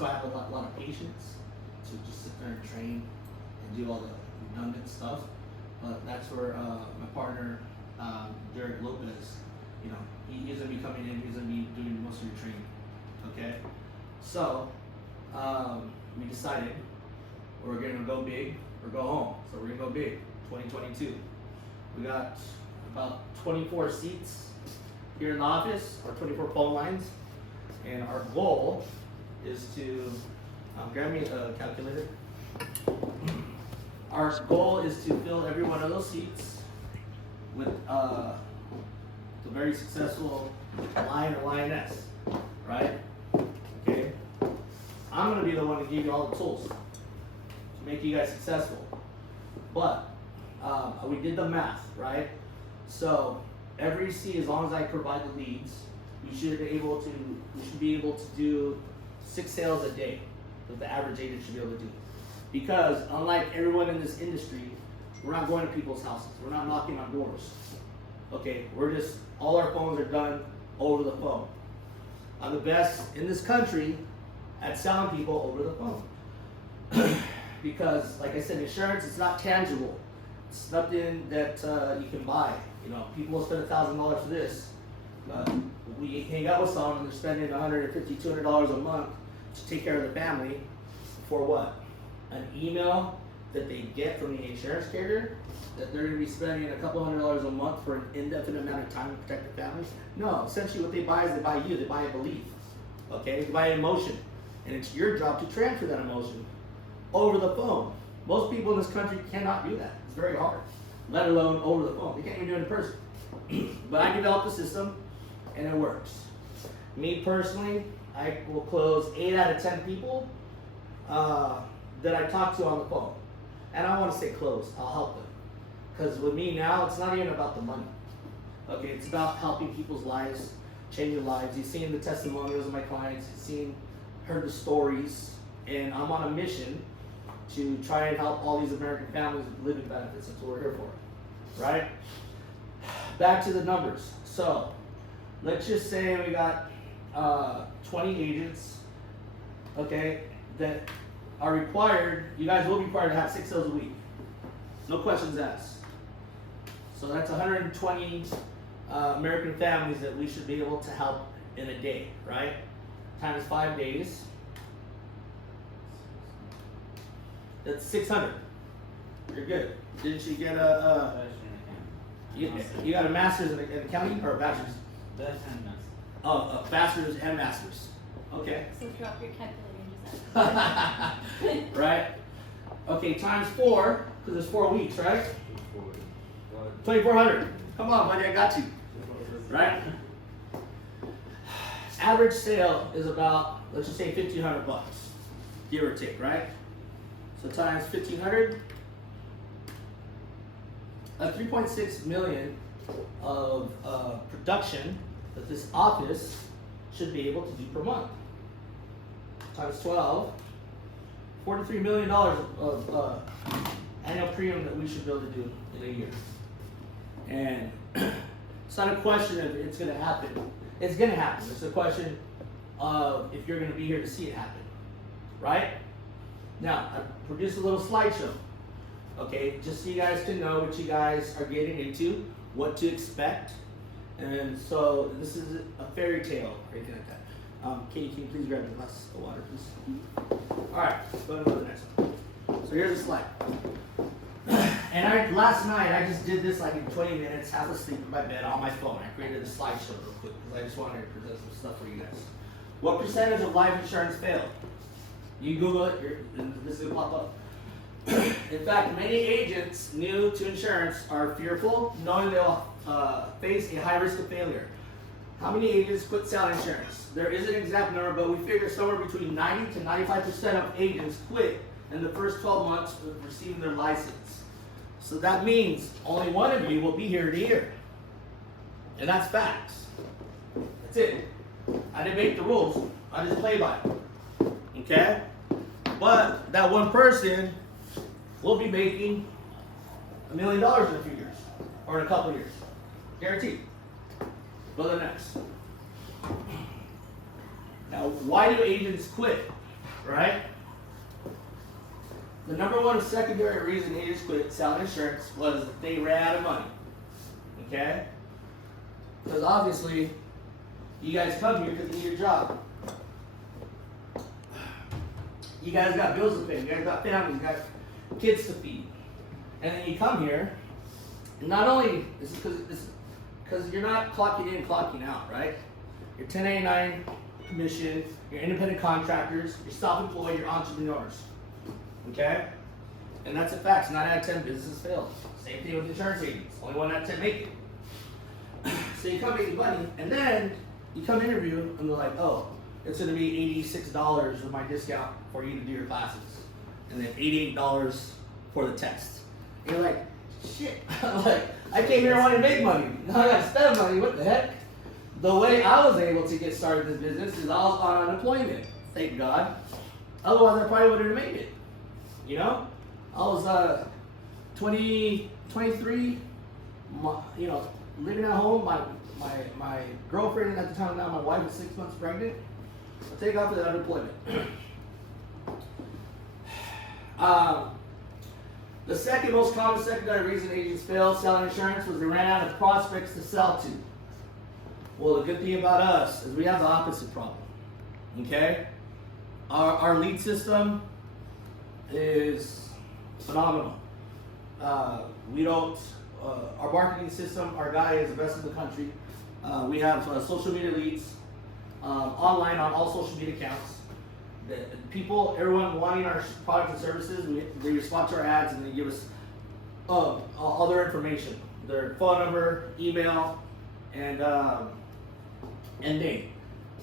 still have a lot of patience to just sit there and train and do all the redundant stuff. But that's where my partner, Jared Lopez, you know, he's gonna be coming in. He's gonna be doing most of your training. Okay, so we decided we're gonna go big or go home. So we're gonna go big. 2022. We got about 24 seats here in the office, or 24 phone lines, and our goal is to grab me a calculator. Our goal is to fill every one of those seats with the very successful lion or lioness, right? Okay. I'm gonna be the one to give you all the tools to make you guys successful. But we did the math, right? So every seat, as long as I provide the leads, we should be able to do 6 sales a day that the average agent should be able to do. Because unlike everyone in this industry, we're not going to people's houses. We're not knocking on doors. Okay, all our phones are done over the phone. I'm the best in this country at selling people over the phone. Because, like I said, insurance, it's not tangible. It's nothing that you can buy. You know, people will spend $1,000 for this. We hang out with someone and they're spending $150, $200 a month to take care of the family for what? An email that they get from the insurance carrier that they're going to be spending a couple $100 a month for an indefinite amount of time to protect the family? No, essentially what they buy is they buy you. They buy a belief. Okay, they buy an emotion, and it's your job to transfer that emotion over the phone. Most people in this country cannot do that. It's very hard, let alone over the phone. They can't even do it in person. But I developed a system, and it works. Me personally, I will close 8 out of 10 people that I talk to on the phone. And I want to say close, I'll help them. Because with me now, it's not even about the money. Okay, it's about helping people's lives, changing lives. You've seen the testimonials of my clients, heard the stories, and I'm on a mission to try and help all these American families with living benefits. That's what we're here for, right? Back to the numbers. So, let's just say we got 20 agents, okay, that are required. You guys will be required to have 6 sales a week. No questions asked. So that's 120 American families that we should be able to help in a day, right? Times 5 days. That's 600. You're good. Didn't you get you got a master's in accounting or a bachelor's? Bachelor's and master's. Oh, a bachelor's and master's. Okay. So drop your calculator and use that. Right? Okay, times 4, because it's 4 weeks, right? 2,400. Come on, buddy, I got you. Right? Average sale is about, let's just say $1,500, give or take, right? So times 1,500, 3.6 million of production that this office should be able to do per month. Times 12, $43 million of annual premium that we should be able to do in a year. And it's not a question of it's going to happen. It's going to happen. It's a question of if you're going to be here to see it happen, right? Now, I produced a little slideshow, okay, just so you guys can know what you guys are getting into, what to expect. And so this is a fairy tale, or anything like that. Katie, can you please grab a glass of water, please? All right, let's go to the next one. So here's a slide. And last night, I just did this like in 20 minutes, half asleep in my bed on my phone. I created a slideshow real quick because I just wanted to present some stuff for you guys. What percentage of life insurance failed? You Google it, and this will pop up. In fact, many agents new to insurance are fearful, knowing they'll face a high risk of failure. How many agents quit selling insurance? There is an exact number, but we figure somewhere between 90 to 95% of agents quit in the first 12 months of receiving their license. So that means only one of you will be here in a year. And that's facts. That's it. I didn't make the rules. I just play by it. Okay? But that one person will be making $1 million in a few years. Or in a couple of years. Guaranteed. Go to the next. Now, why do agents quit? right? The number one secondary reason agents quit selling insurance was that they ran out of money. Okay? Because obviously, you guys come here because of your job. You guys got bills to pay. You guys got families. You got kids to feed. And then you come here, and not only this is because you're not clocking in, clocking out, right? You're 1099 commission. You're independent contractors. You're self-employed. You're entrepreneurs. Okay? And that's a fact. 9 out of 10 businesses fail. Same thing with insurance agents. Only 1 out of 10 make it. So you come making money, and then you come interview, and they're like, oh, it's going to be $86 with my discount for you to do your classes. And then $88 for the test. And you're like, shit. Like, I came here wanting to make money. Now I got to spend money. What the heck? The way I was able to get started in this business is I was on unemployment. Thank God. Otherwise, I probably wouldn't have made it. You know? I was 23, you know, living at home. My girlfriend at the time, now my wife, is 6 months pregnant. So take off that unemployment. The second most common secondary reason agents fail selling insurance was they ran out of prospects to sell to. Well, the good thing about us is we have the opposite problem. Okay? Our lead system is phenomenal. We don't, our marketing system, our guy is the best in the country. We have social media leads, online on all social media accounts. The people, everyone wanting our products and services, they respond to our ads and they give us all their information, their phone number, email, and name.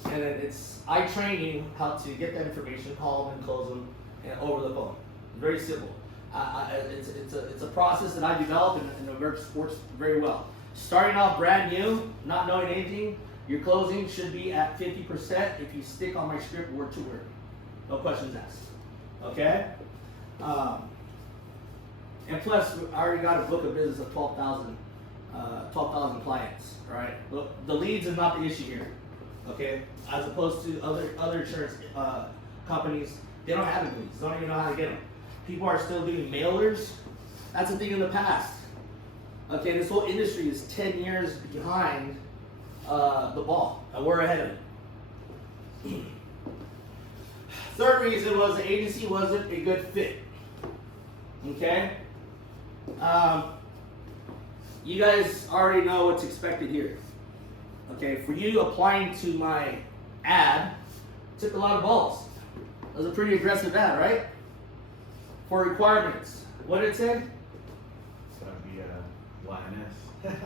And I train you how to get that information, call them and close them, and over the phone. Very simple. It's a process that I developed and it works very well. Starting off brand new, not knowing anything, your closing should be at 50% if you stick on my script word to word. No questions asked. Okay? And plus, I already got a book of business of 12,000 clients. Right? The leads is not the issue here. Okay? As opposed to other insurance companies, they don't have any leads. They don't even know how to get them. People are still doing mailers. That's a thing in the past. Okay, this whole industry is 10 years behind the ball, and we're ahead of it. Third reason was the agency wasn't a good fit. Okay? You guys already know what's expected here. Okay, for you applying to my ad, took a lot of balls. It was a pretty aggressive ad, right? For requirements. What did it say? It's gotta be a lioness.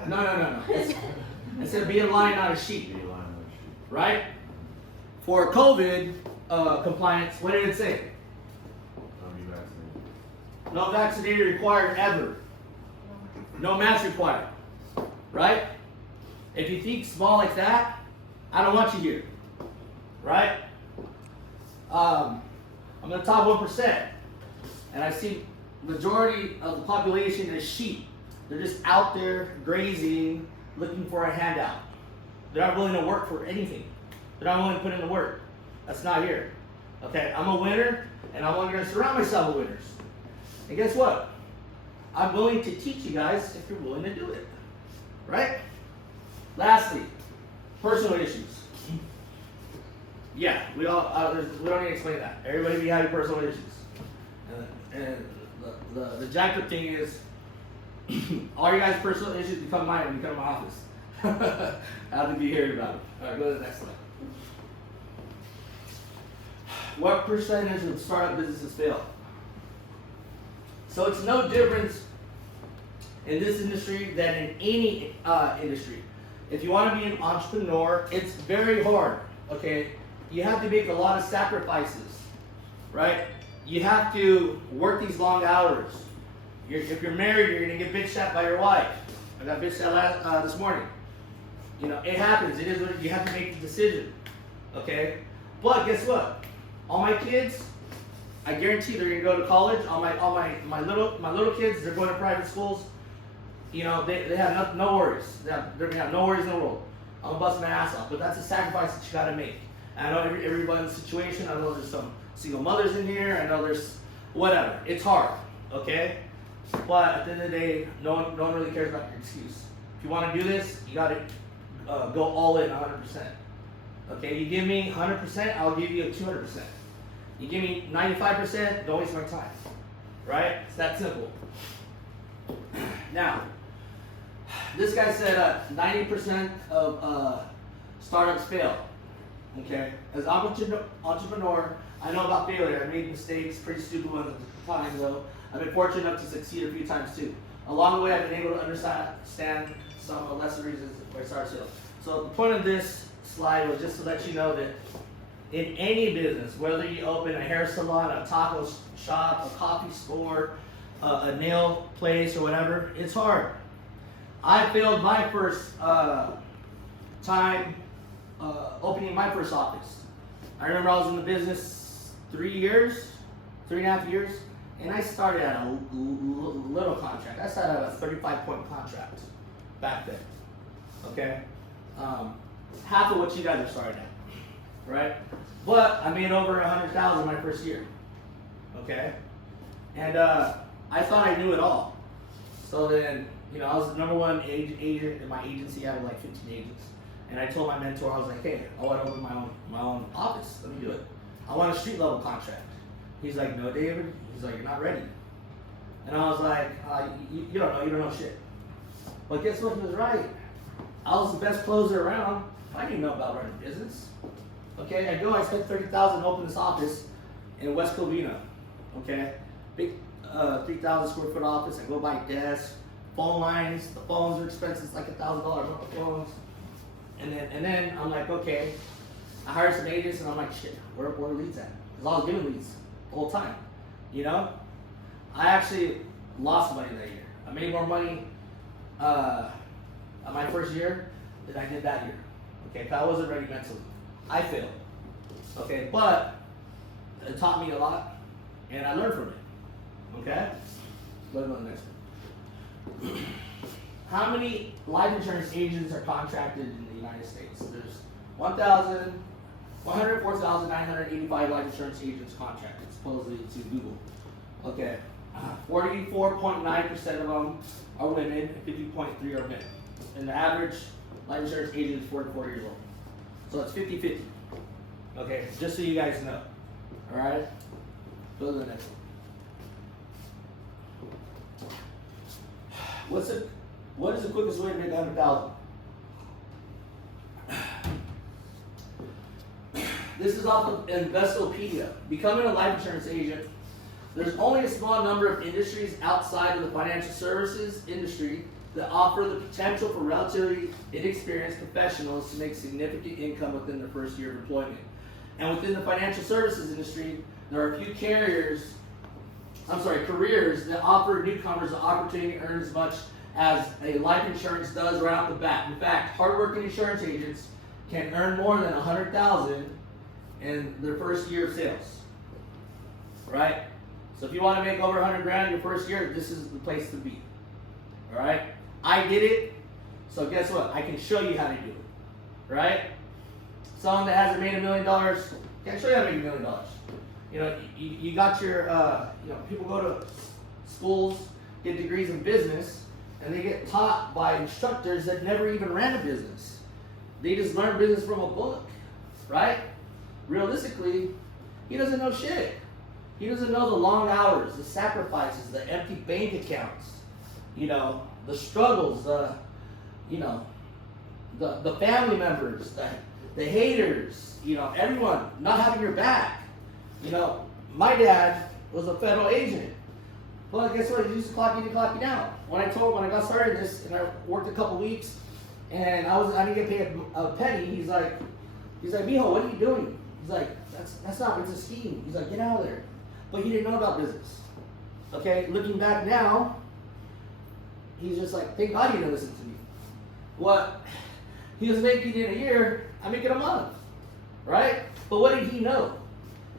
No. It said be a lion, not a sheep. Be a lion, not a sheep. Right? For COVID compliance, what did it say? Don't be vaccinated. No vaccinated required ever. No mask required. Right? If you think small like that, I don't want you here. Right? I'm in the top 1%. And I see majority of the population is sheep. They're just out there grazing, looking for a handout. They're not willing to work for anything. They're not willing to put in the work. That's not here. Okay, I'm a winner, and I'm only going to surround myself with winners. And guess what? I'm willing to teach you guys if you're willing to do it. Right? Lastly, personal issues. Yeah, we don't need to explain that. Everybody be having personal issues. And the jacked up thing is, all your guys' personal issues become mine when you come to my office. How did you hear about it? All right, go to the next slide. What percentage of startup businesses fail? So it's no difference in this industry than in any industry. If you want to be an entrepreneur, it's very hard. Okay, you have to make a lot of sacrifices, right? You have to work these long hours. If you're married, you're gonna get bitched at by your wife. I got bitched at this morning. You know, it happens. It is what you have to make the decision. Okay? But guess what? All my kids, I guarantee they're gonna go to college. All my little kids, they're going to private schools. You know, they have no worries. They're gonna have no worries in the world. I'm gonna bust my ass off, but that's a sacrifice that you gotta make. I know everyone's situation. I know there's some single mothers in here. I know there's whatever. It's hard, okay? But at the end of the day, no one really cares about your excuse. If you want to do this, you got to go all in 100%. Okay, you give me 100%, I'll give you 200%. You give me 95%, don't waste my time. Right? It's that simple. Now, this guy said 90% of startups fail. Okay? As an entrepreneur, I know about failure. I made mistakes, pretty stupid ones at the time though. I've been fortunate enough to succeed a few times too. Along the way, I've been able to understand some lesser reasons why I started sales. So the point of this slide was just to let you know that in any business, whether you open a hair salon, a taco shop, a coffee store, a nail place, or whatever, it's hard. I failed my first time opening my first office. I remember I was in the business 3.5 years, and I started at a little contract. I started at a 35-point contract back then. Okay, half of what you guys are starting at, right? But I made over 100,000 my first year. Okay, and I thought I knew it all. So then, I was the number one agent in my agency. I had like 15 agents, and I told my mentor, I was like, hey, I want to open my own office. Let me do it. I want a street level contract. He's like, no, David. He's like, you're not ready. And I was like, you don't know. You don't know shit. But guess what? He was right. I was the best closer around. I didn't know about running a business. Okay, I spent $30,000 to open this office in West Covina. Okay, big 3,000 square foot office. I go buy desks, phone lines. The phones are expensive. It's like $1,000 worth of phones. And then I'm like, okay. I hired some agents, and I'm like, shit, where are leads at? Because I was giving leads the whole time. I actually lost money that year. I made more money my first year than I did that year. Okay, 'cause I wasn't ready mentally. I failed. Okay, but it taught me a lot, and I learned from it. Okay, let's go to the next one. How many life insurance agents are contracted in the United States? There's 104,985 life insurance agents contracted, supposedly to Google. Okay, 44.9% of them are women, and 50.3% are men. And the average life insurance agent is 44 years old. So it's 50-50. Okay, just so you guys know. Alright? Go to the next one. What is the quickest way to make 100,000? This is off of Investopedia. Becoming a life insurance agent, there's only a small number of industries outside of the financial services industry that offer the potential for relatively inexperienced professionals to make significant income within their first year of employment. And within the financial services industry, there are a few careers that offer newcomers the opportunity to earn as much as a life insurance does right off the bat. In fact, hardworking insurance agents can earn more than $100,000 in their first year of sales. Right? So if you want to make over 100 grand your first year, this is the place to be. All right? I did it, so guess what? I can show you how to do it. Right? Someone that hasn't made $1 million can't show you how to make $1 million. You got your, people go to schools, get degrees in business, and they get taught by instructors that never even ran a business. They just learn business from a book, right? Realistically, he doesn't know shit. He doesn't know the long hours, the sacrifices, the empty bank accounts, the struggles, the family members, the haters, everyone not having your back. My dad was a federal agent. Well, guess what? He used to clock in and clock you down. When I got started this, and I worked a couple weeks, and I didn't get paid a penny. He's like, Mijo, what are you doing? He's like, that's not, it's a scheme. He's like, get out of there. But he didn't know about business. Okay, looking back now, he's just like, thank God he didn't listen to me. What he was making in a year, I make it a month, right? But what did he know?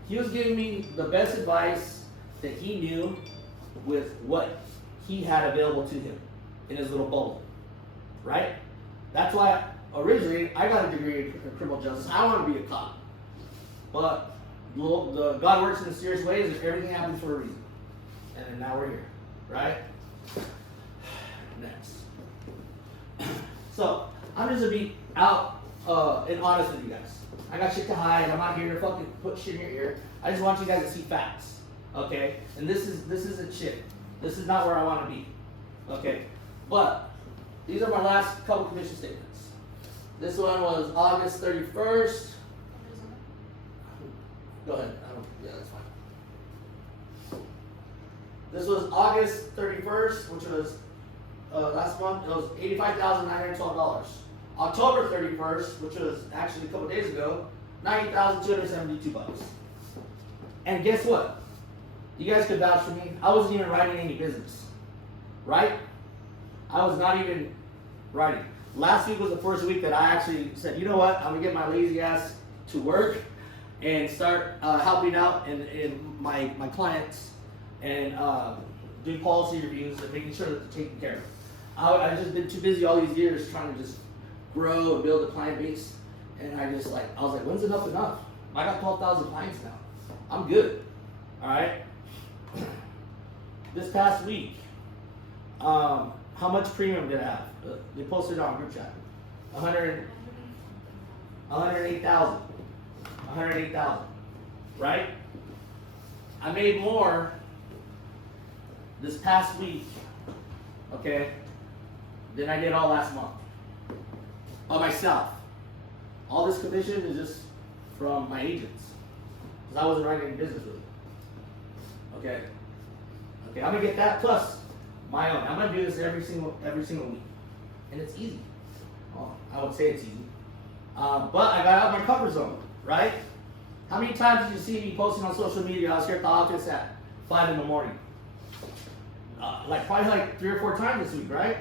He was giving me the best advice that he knew with what he had available to him in his little bubble, right? That's why originally I got a degree in criminal justice. I want to be a cop. But the God works in mysterious ways, and everything happens for a reason. And then now we're here, right? Next. So I'm just gonna be out and honest with you guys. I got shit to hide. I'm not here to fucking put shit in your ear. I just want you guys to see facts, okay? And this isn't shit. This is not where I want to be, okay? But these are my last couple commission statements. This one was August 31st. Go ahead. Yeah, that's fine. This was August 31st, which was last month. It was $85,912. October 31st, which was actually a couple days ago, $90,272. And guess what? You guys could vouch for me. I wasn't even writing any business, right? I was not even writing. Last week was the first week that I actually said, you know what? I'm gonna get my lazy ass to work and start helping out in my clients and doing policy reviews and making sure that they're taken care of. I've just been too busy all these years trying to just grow and build a client base, and I was like, when's enough enough? I got 12,000 clients now. I'm good. All right. This past week, how much premium did I have? They posted it on group chat. 108,000. 108,000. Right? I made more this past week, okay, than I did all last month. By myself. All this commission is just from my agents. Because I wasn't writing any business with them. Okay. Okay, I'm gonna get that plus my own. I'm gonna do this every single week. And it's easy. Well, I would say it's easy. But I got out of my comfort zone, right? How many times did you see me posting on social media? I was here at the office at 5 in the morning. Probably 3 or 4 times this week, right?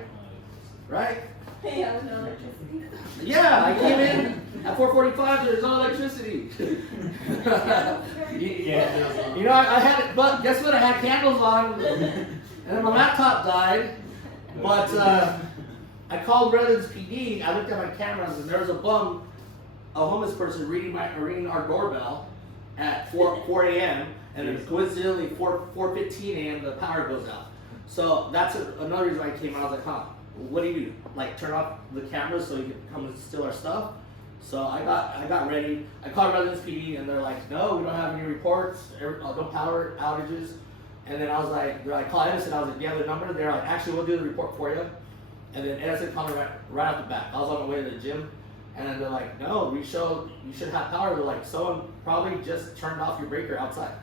Right? Hey, I was no electricity. Yeah, I came in at 4:45. There's no electricity. You know, I had it, but guess what? I had candles on, and then my laptop died. But I called Redlands PD. I looked at my cameras, and there was a homeless person reading our doorbell at 4 a.m. and then coincidentally 4:15 a.m. the power goes out. So that's another reason why I came out. I was like, huh. What do you do? Turn off the cameras so you can come and steal our stuff? So I got ready. I called Redlands PD and they're like, no, we don't have any reports, no power outages. And then I was like, they're like, call Edison. I was like, do you have the number? They're like, actually, we'll do the report for you. And then Edison called me right off the bat. I was on my way to the gym, and then they're like, no, you should have power. They're like, someone probably just turned off your breaker outside.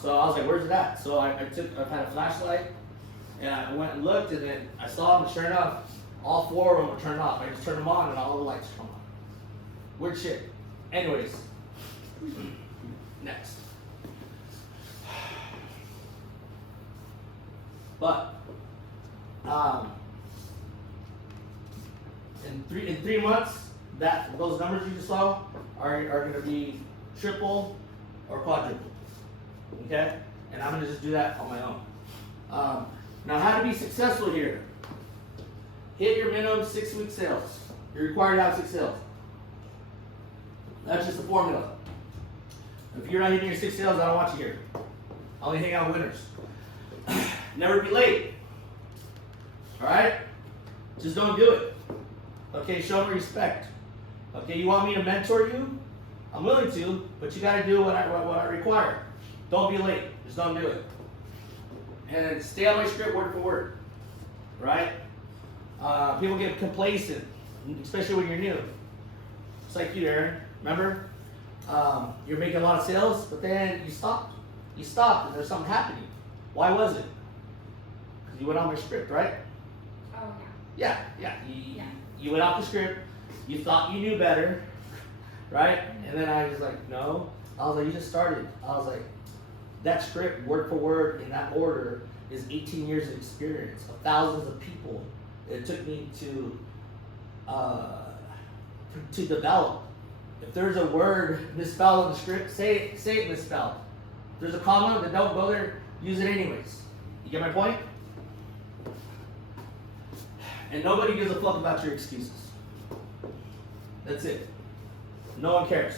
So I was like, where's it at? So I had a flashlight. And I went and looked, and then I saw them, and sure enough, all 4 of them were turned off. I just turned them on, and all the lights come on. Weird shit. Anyways, next. But in 3 months, those numbers you just saw are going to be triple or quadruple. Okay, and I'm going to just do that on my own. Now, how to be successful here? Hit your minimum 6-week sales. You're required to have 6 sales. That's just the formula. If you're not hitting your 6 sales, I don't want you here. I only hang out with winners. Never be late. All right? Just don't do it. Okay, show me respect. Okay, you want me to mentor you? I'm willing to, but you got to do what I require. Don't be late. Just don't do it. And stay on my script word for word, right? People get complacent, especially when you're new. It's like you, Aaron. Remember? You're making a lot of sales, but then you stopped. You stopped, and there's something happening. Why was it? Because you went on my script, right? Oh, Yeah. You went off the script. You thought you knew better, right? And then I was like, no. I was like, you just started. I was like, that script, word for word, in that order, is 18 years of experience of thousands of people. It took me to develop. If there's a word misspelled in the script, say it misspelled. If there's a comma, then don't go there. Use it anyways. You get my point? And nobody gives a fuck about your excuses. That's it. No one cares.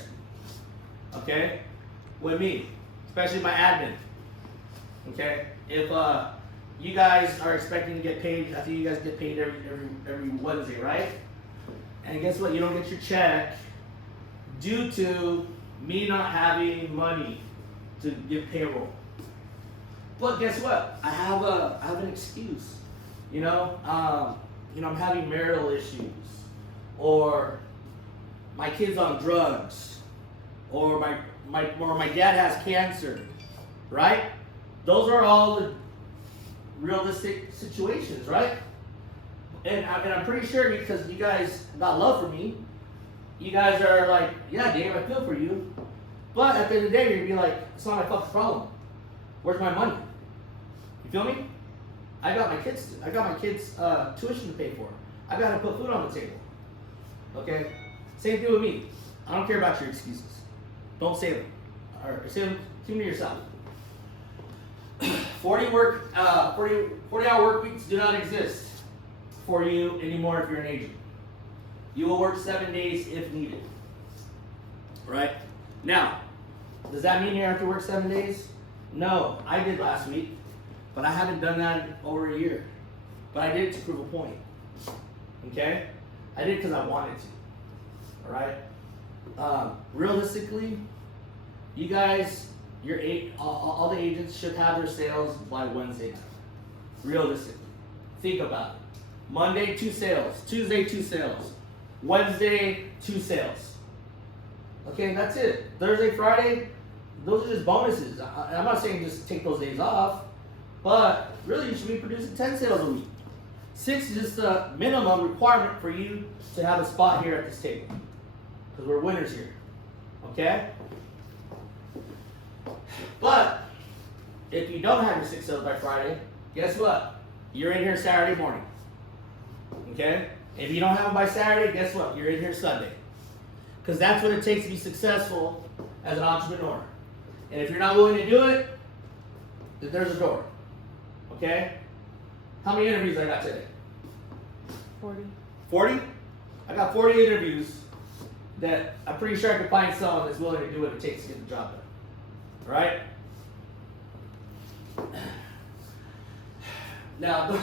Okay? With me, especially my admin. Okay? If you guys are expecting to get paid, I think you guys get paid every Wednesday, right? And guess what? You don't get your check due to me not having money to give payroll. But guess what? I have an excuse. You know, I'm having marital issues, or my kid's on drugs, or my dad has cancer, right? Those are all the realistic situations, right? And I'm pretty sure because you guys got love for me, you guys are like, yeah, Dave, I feel for you. But at the end of the day, you're gonna be like, it's not my fucking problem. Where's my money? You feel me? I got my kids tuition to pay for. I gotta put food on the table. Okay? Same thing with me. I don't care about your excuses. Don't say them. Or say them to yourself. 40-hour work weeks do not exist for you anymore if you're an agent. You will work 7 days if needed. Right? Now, does that mean you have to work 7 days? No, I did last week, but I haven't done that in over a year. But I did it to prove a point. Okay? I did it because I wanted to. Alright? Realistically, you guys, all the agents should have their sales by Wednesday night. Realistically. Think about it. Monday, 2 sales. Tuesday, 2 sales. Wednesday, 2 sales. Okay, that's it. Thursday, Friday, those are just bonuses. I'm not saying just take those days off, but really you should be producing 10 sales a week. 6 is just a minimum requirement for you to have a spot here at this table. Because we're winners here. Okay? But if you don't have your 6 sales by Friday, guess what? You're in here Saturday morning. Okay? If you don't have them by Saturday, guess what? You're in here Sunday. Because that's what it takes to be successful as an entrepreneur. And if you're not willing to do it, then there's a door. Okay? How many interviews I got today? 40. 40? I got 40 interviews that I'm pretty sure I could find someone that's willing to do what it takes to get the job done. Right? Now,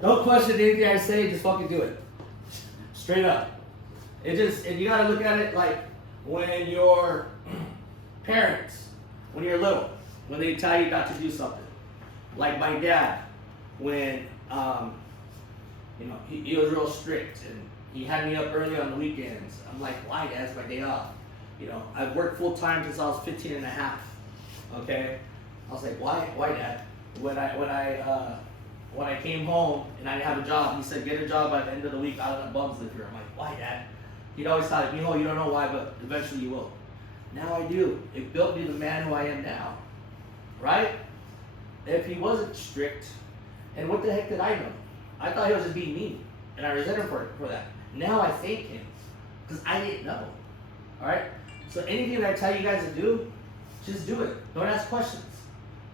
don't question anything I say, just fucking do it. Straight up. And you gotta look at it like when your parents, when you're little, when they tell you not to do something. Like my dad, when he was real strict and he had me up early on the weekends. I'm like, why, Dad? It's my day off. I've worked full time since I was 15 and a half. Okay? I was like, why, Dad? When I came home and I didn't have a job, he said, get a job by the end of the week. I don't have bums live here. I'm like, why, Dad? He'd always tell me, you don't know why, but eventually you will. Now I do. It built me the man who I am now. Right? If he wasn't strict, and what the heck did I know? I thought he was just being mean, and I resent him for that. Now I thank him, because I didn't know. Alright? So anything that I tell you guys to do, just do it. Don't ask questions.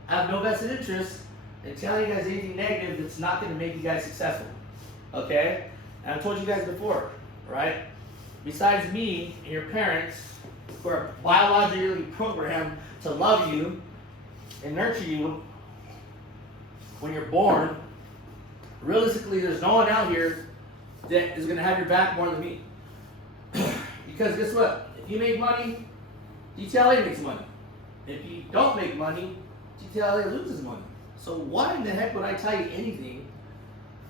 I have no vested interest in telling you guys anything negative that's not going to make you guys successful. Okay? And I've told you guys before, right? Besides me and your parents, who are biologically programmed to love you and nurture you when you're born, realistically, there's no one out here that is going to have your back more than me. Because guess what? If you make money, DTLA makes money. If you don't make money, DTLA loses money. So why in the heck would I tell you anything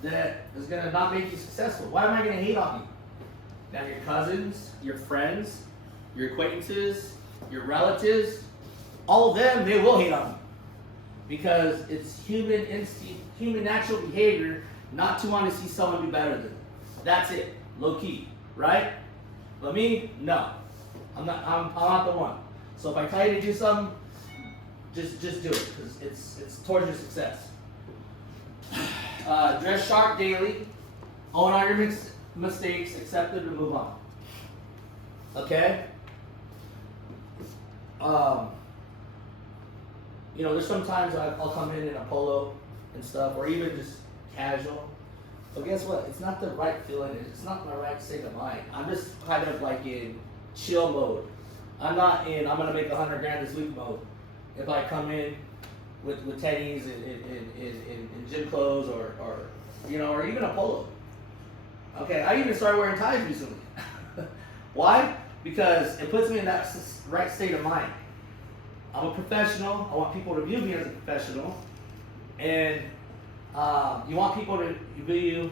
that is going to not make you successful? Why am I going to hate on you? Now your cousins, your friends, your acquaintances, your relatives, all of them, they will hate on you. Because it's human instinct, human natural behavior not to want to see someone do better than them. That's it, low key, right? But me, no. I'm not the one. So if I tell you to do something, just do it, because it's towards your success. Dress sharp daily. Own all your mistakes, accept it, and move on. Okay? There's sometimes I'll come in a polo and stuff, or even just casual. But guess what? It's not the right feeling. It's not my right state of mind. I'm just kind of like in chill mode. I'm not in, I'm gonna make 100 grand this week mode. If I come in with tennies in gym clothes or you know, or even a polo. Okay, I even started wearing ties recently. Why? Because it puts me in that right state of mind. I'm a professional. I want people to view me as a professional, and you want people to view you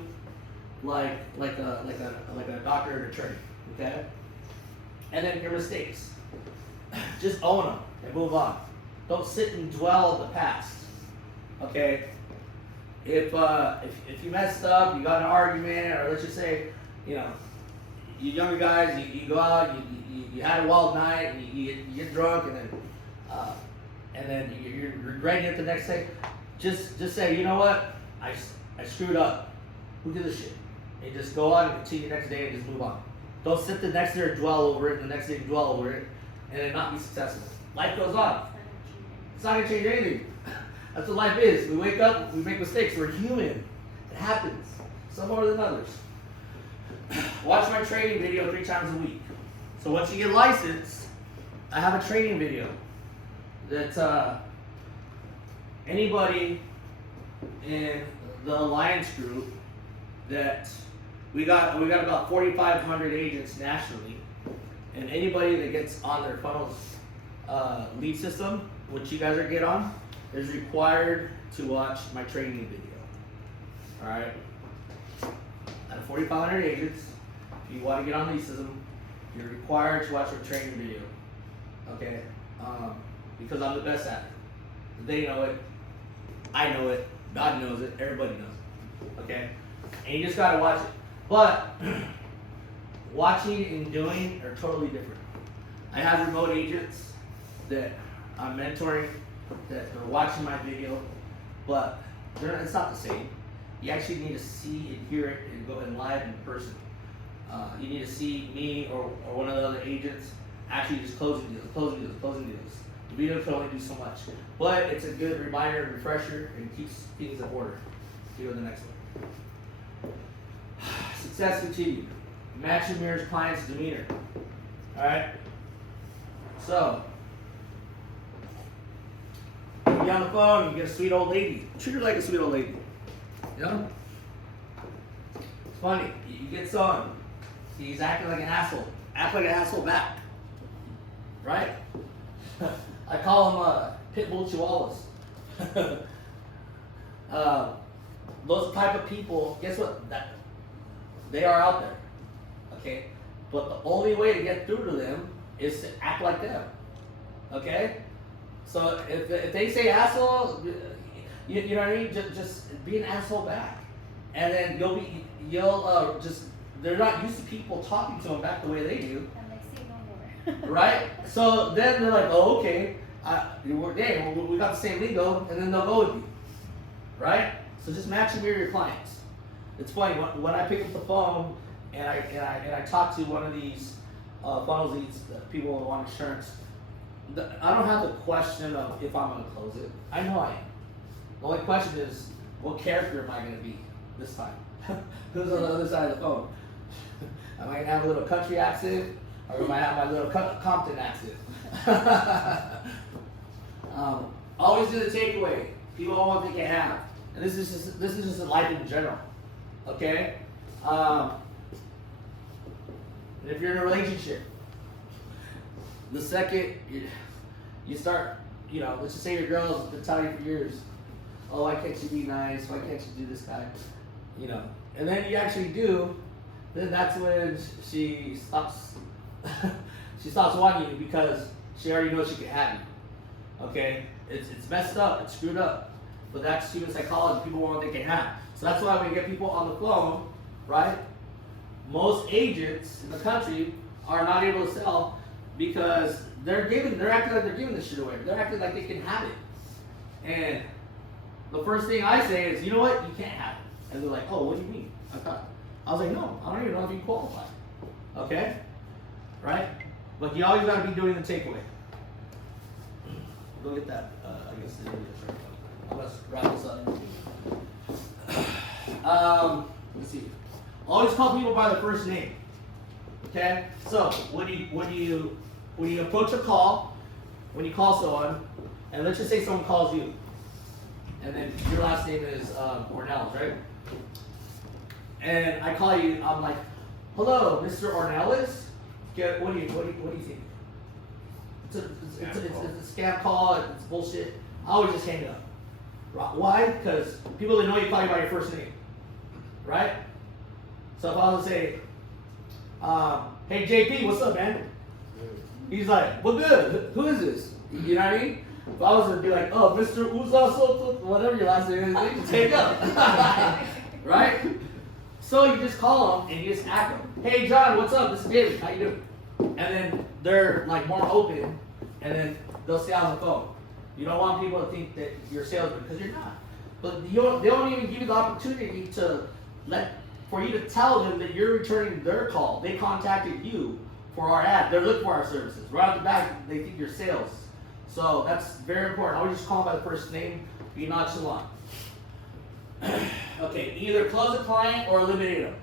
like a doctor and attorney. Okay, and then your mistakes, just own them and move on. Don't sit and dwell on the past. Okay, if you messed up, you got in an argument, or let's just say, you know, you younger guys, you go out, you had a wild night, and you get drunk, and then you're regretting it the next day. Just say, you know what, I screwed up. Who gives a shit? And just go on and continue the next day and just move on. Don't sit the next day and dwell over it, and the next day dwell over it, and then not be successful. Life goes on. It's not gonna change anything. That's what life is. We wake up, we make mistakes. We're human. It happens. Some more than others. Watch my training video 3 times a week. So once you get licensed, I have a training video that anybody in the Alliance group that we got about 4,500 agents nationally, and anybody that gets on their funnels lead system, which you guys are get on, is required to watch my training video. All right. Out of 4,500 agents, if you want to get on lead system, you're required to watch our training video. Okay. Because I'm the best at it. They know it. I know it. God knows it. Everybody knows it. Okay. And you just gotta watch it. But watching and doing are totally different. I have remote agents that I'm mentoring that are watching my video, but it's not the same. You actually need to see and hear it and go in live in person. You need to see me or one of the other agents actually just closing deals. The video can only do so much, but it's a good reminder and refresher and keeps things in order. Let's go to the next one. Success continued. Match and mirrors client's demeanor. All right. So, you get on the phone, you get a sweet old lady. Treat her like a sweet old lady. You know? It's funny. You get someone, he's acting like an asshole. Act like an asshole back. Right? I call them pit bull chihuahuas. Those type of people, guess what? They are out there. Okay? But the only way to get through to them is to act like them. Okay? So if they say asshole, you know what I mean? Just be an asshole back. And then you'll just, they're not used to people talking to them back the way they do. I'm like, say no more. Right? So then they're like, oh, okay. We got the same lingo, and then they'll go with you. Right? So just match and mirror your clients. It's funny, when I pick up the phone and I talk to one of these funnel leads, people who want insurance, I don't have the question of if I'm going to close it. I know I am. The only question is, what character am I going to be this time? Who's on the other side of the phone? Am I going to have a little country accent, or am I have my little Compton accent? Always do the takeaway. People all want what they can have, and this is just in life in general. Okay. If you're in a relationship, the second you start, you know, let's just say your girl has been telling you for years, oh, why can't you be nice? Why can't you do this guy? You know, and then you actually do, then that's when she stops. She stops wanting you because she already knows she can have you. Okay, it's messed up, it's screwed up, but that's human psychology. People want what they can have. So that's why when we get people on the phone, right? Most agents in the country are not able to sell because they're acting like they're giving this shit away. They're acting like they can have it. And the first thing I say is, you know what? You can't have it. And they're like, oh, what do you mean? I was like, no, I don't even know if you qualify. Okay? Right? But you always got to be doing the takeaway. Go get that. I guess let's wrap this up. Let's see. Always call people by their first name. Okay? So, what do you when you approach a call, when you call someone, and let's just say someone calls you, and then your last name is Ornelas, right? And I call you, I'm like, hello, Mr. Ornelas? What do you think? It's a scam call, it's bullshit. I always just hang it up. Why? Because people that know you call you by your first name, right? So if I was to say, hey JP, what's up, man? He's like, well, good. Who is this? You know what I mean? If I was to be like, oh, Mr. Uza, whatever your last name is, they can take up, right? So you just call them and you just ask them, hey John, what's up? This is David. How you doing? And then they're like more open, and then they'll stay on the phone. You don't want people to think that you're a salesman because you're not. But they don't even give you the opportunity for you to tell them that you're returning their call. They contacted you for our ad. They're looking for our services. Right off the bat, they think you're sales. So that's very important. I always just call them by the first name. Be nonchalant. Okay, either close a client or eliminate them.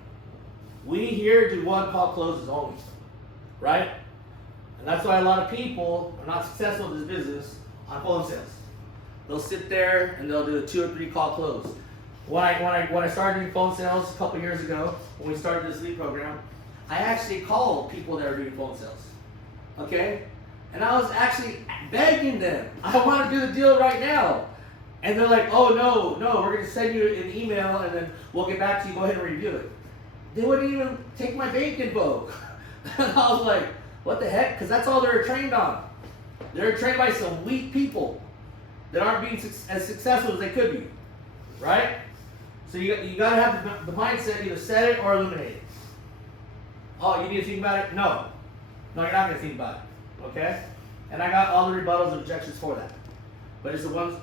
We here do one call closes only, right? And that's why a lot of people are not successful in this business on phone sales. They'll sit there and they'll do a 2 or 3 call close. When I started doing phone sales a couple years ago, when we started this lead program, I actually called people that are doing phone sales. Okay? And I was actually begging them, I want to do the deal right now. And they're like, oh no, we're going to send you an email and then we'll get back to you, go ahead and review it. They wouldn't even take my bank info. And I was like, what the heck? Because that's all they're trained on. They're trained by some weak people that aren't being as successful as they could be, right? So you got to have the mindset, either set it or eliminate it. Oh, you need to think about it? No, you're not going to think about it, okay? And I got all the rebuttals and objections for that. But it's a one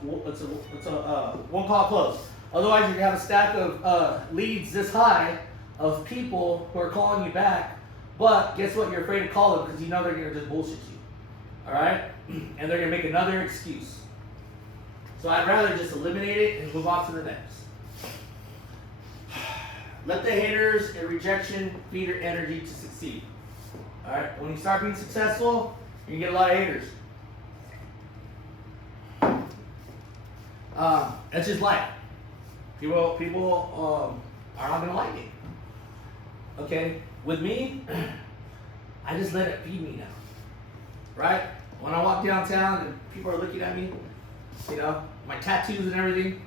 call close. Otherwise, you're going to have a stack of leads this high of people who are calling you back. But guess what? You're afraid to call them because you know they're going to just bullshit you. All right? And they're going to make another excuse. So I'd rather just eliminate it and move on to the next. Let the haters and rejection feed your energy to succeed. All right? When you start being successful, you get a lot of haters. That's just life. People are not gonna like it. Okay, with me, I just let it feed me now. Right? When I walk downtown and people are looking at me, you know, my tattoos and everything,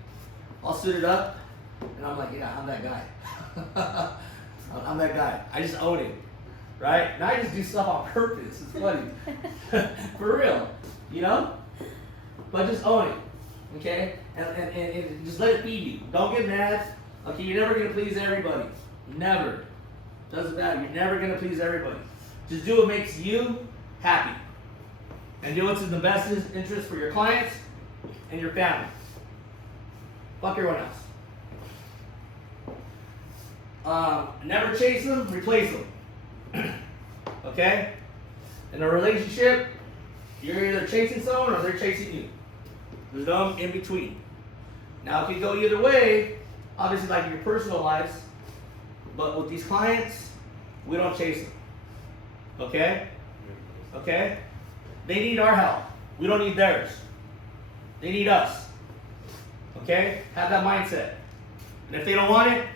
all suited up, and I'm like, yeah, I'm that guy. I'm that guy. I just own it. Right? Now I just do stuff on purpose. It's funny. For real. You know? But just own it. Okay? And just let it feed you. Don't get mad. Okay, you're never going to please everybody. Never. Doesn't matter. You're never going to please everybody. Just do what makes you happy. And do what's in the best interest for your clients and your family. Fuck everyone else. Never chase them, replace them. Okay? In a relationship, you're either chasing someone or they're chasing you. There's no in between. Now, it can go either way, obviously, like your personal lives, but with these clients, we don't chase them. Okay? Okay? They need our help. We don't need theirs. They need us. Okay? Have that mindset. And if they don't want it,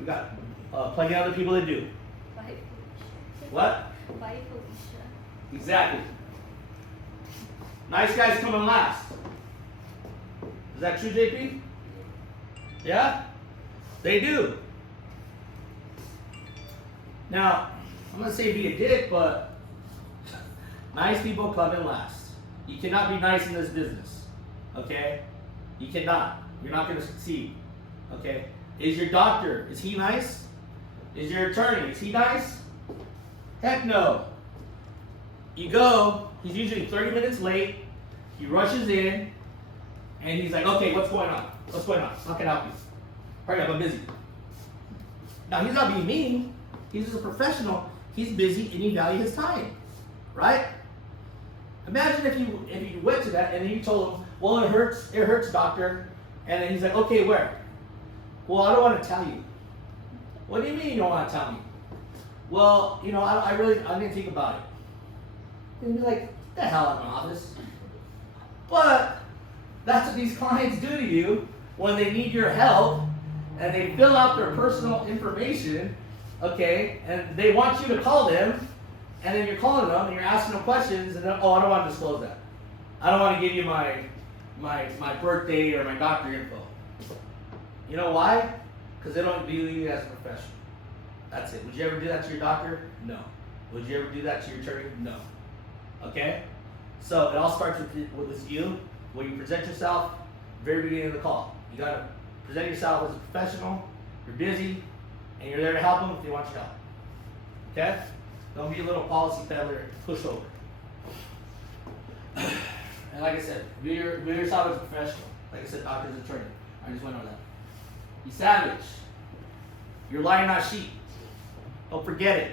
we got plenty of other people that do. What? Exactly. Nice guys come in last. Is that true, JP? Yeah? They do. Now, I'm going to say be a dick, but nice people come in last. You cannot be nice in this business. Okay? You cannot. You're not going to succeed. Okay? Is your doctor, is he nice? Is your attorney, is he nice? Heck no. You go, he's usually 30 minutes late, he rushes in, and he's like, okay, what's going on? What's going on? How can I help you? Hurry up, I'm busy. Now, he's not being mean. He's just a professional. He's busy, and he values his time. Right? Imagine if you went to that, and then you told him, well, it hurts, doctor. And then he's like, okay, where? Well, I don't want to tell you. What do you mean you don't want to tell me? Well, you know, I didn't think about it. You'll be like, "Get the hell out of my office." But that's what these clients do to you when they need your help and they fill out their personal information, okay, and they want you to call them, and then you're calling them and you're asking them questions, and then, oh, I don't want to disclose that. I don't want to give you my birthday or my doctor info. You know why? Because they don't view you as a professional. That's it. Would you ever do that to your doctor? No. Would you ever do that to your attorney? No. Okay? So it all starts with this you, where you present yourself very beginning of the call. You gotta present yourself as a professional, you're busy, and you're there to help them if they want your help. Okay? Don't be a little policy peddler pushover. And like I said, view yourself as a professional. Like I said, doctor's attorney. I just went over that. Be savage. You're lying, not sheep. Don't forget it.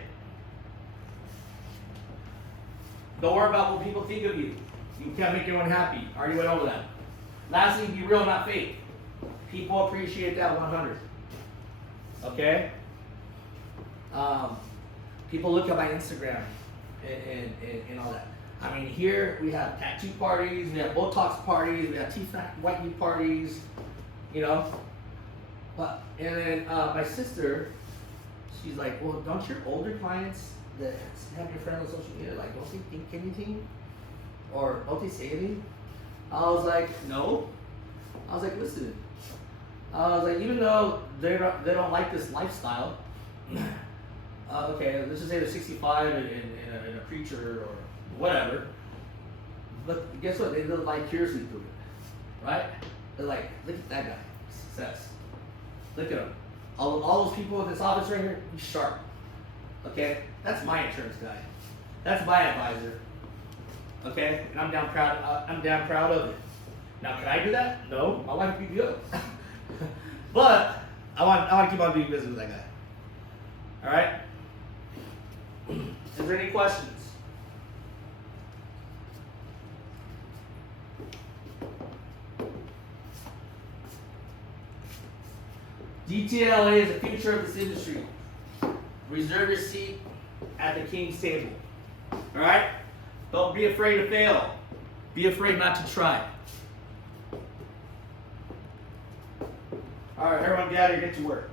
Don't worry about what people think of you. You can't make anyone happy. I already went over that. Lastly, be real, not fake. People appreciate that 100. Okay? People look at my Instagram and all that. I mean, here we have tattoo parties, we have Botox parties, we have teeth whitening parties, you know. And then my sister, she's like, well, don't your older clients that have your friend on social media, like, don't they think anything? Or don't they say anything? I was like, no. I was like, listen. I was like, even though they don't like this lifestyle, okay, let's just say they're 65 and a preacher or whatever, but guess what? They live vicariously through it, right? They're like, look at that guy, success. Look at him. All those people in this office right here, he's sharp. Okay, that's my insurance guy. That's my advisor. Okay, and I'm damn proud of it. Now, can I do that? No, my wife would be good. But I want to keep on doing business with that guy. All right. Is there any questions? DTLA is the future of this industry. Reserve your seat at the king's table. All right? Don't be afraid to fail. Be afraid not to try. All right, everyone gather, get to work.